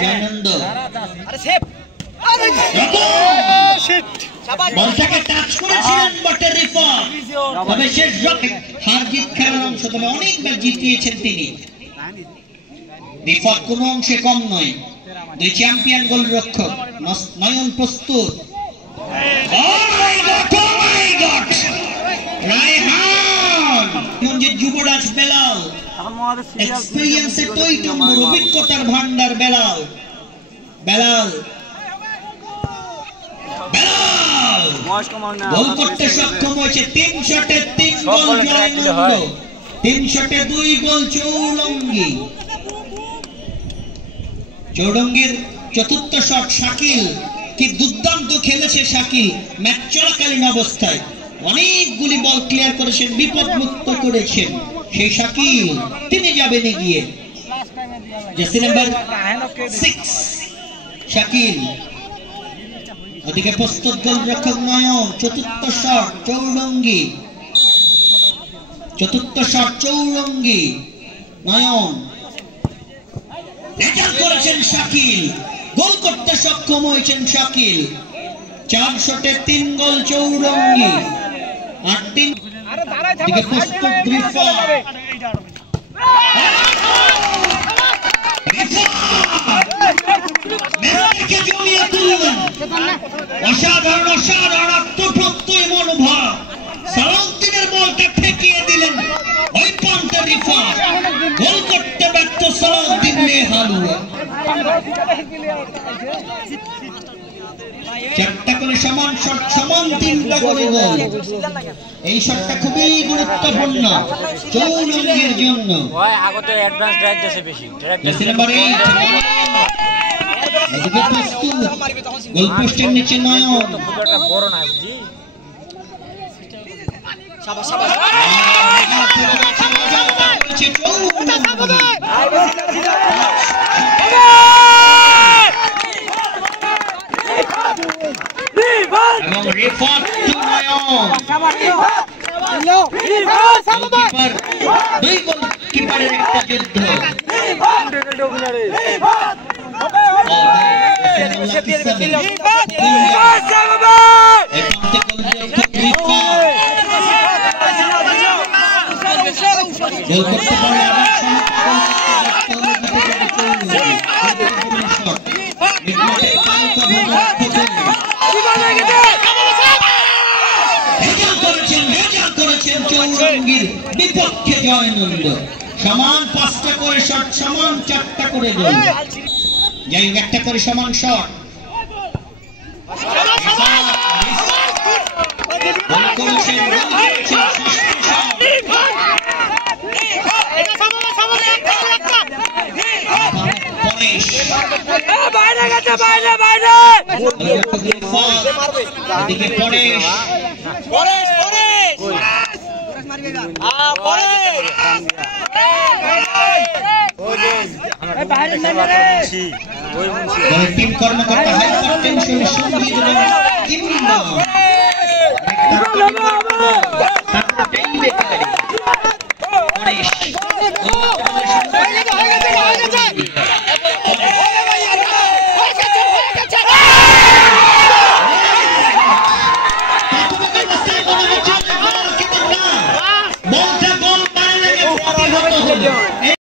জয়ানন্দ বলটাকে টাচ করেছিলেন বটে রিফাত, তবে শেষ হার জিত খেলার অংশ, তবে অনেকবার জিতিয়েছেন তিনি। রিফাত কোনো অংশে কম নয়। দুই চ্যাম্পিয়ন গোলরক্ষক নয়ন প্রস্তুত। যুবরাজ বেলাল, এক্সপেরিয়েন্সের টইটুম্বুর, অভিজ্ঞতার ভান্ডার বেলাল। বেলাল গোল করতে সক্ষম হয়েছে। 3 শটে 3 গোল জয়ানন্দ, 3 শটে 2 গোল চৌরঙ্গী। চৌরঙ্গীর চতুর্থ শট শাকিল, কি দুর্দান্ত খেলেছে শাকিল ম্যাচ চলাকালীন অবস্থায়। অনেকগুলি বল ক্লিয়ার করেছেন, বিপদ মুক্ত করেছেন সেই শাকিল। তিনি যাবেন এগিয়ে, জার্সি নাম্বার 6 শাকিল। ওদিকে প্রস্তুত গোলরক্ষক নয়ন। চতুর্থ শট চৌরঙ্গী, চতুর্থ শট চৌরঙ্গী। নয়ন রেজাল্ট করেছেন শাকিল, গোল করতে সক্ষম হয়েছেন শাকিল। 4 শটে 3 গোল চৌরঙ্গী। 8 দিকে প্রস্তুত রিফাত। অসাধারণ অসাধারণ আত্মপ্রত্যয় মনোভাব। সালাউদ্দিনের বলটা ঠেকিয়ে দিলেন ওই প্রান্তে রিফাত। গোল করতে ব্যর্থ সালাউদ্দিন হালুয়া। 4টা করে সমান শট, সমান 3টা করে গোল। এই শটটা খুবই গুরুত্বপূর্ণ চৌরঙ্গীর জন্য। গোলপোস্টের নিচে নয়ন। এবং রিফাত নয়ন, 2 গোলকিপারের একটা যুদ্ধ। গোল করতে পারলে চৌরঙ্গীর বিপক্ষে জয়ানন্দ। সমান 5টা করে শট, সমান 4টা করে গোল। যাই হোক, একটা করে সমান শট। এদিকে পরেশ, টিম কর্মকর্তা হাইপার টেনশনের সঙ্গীত পরেশ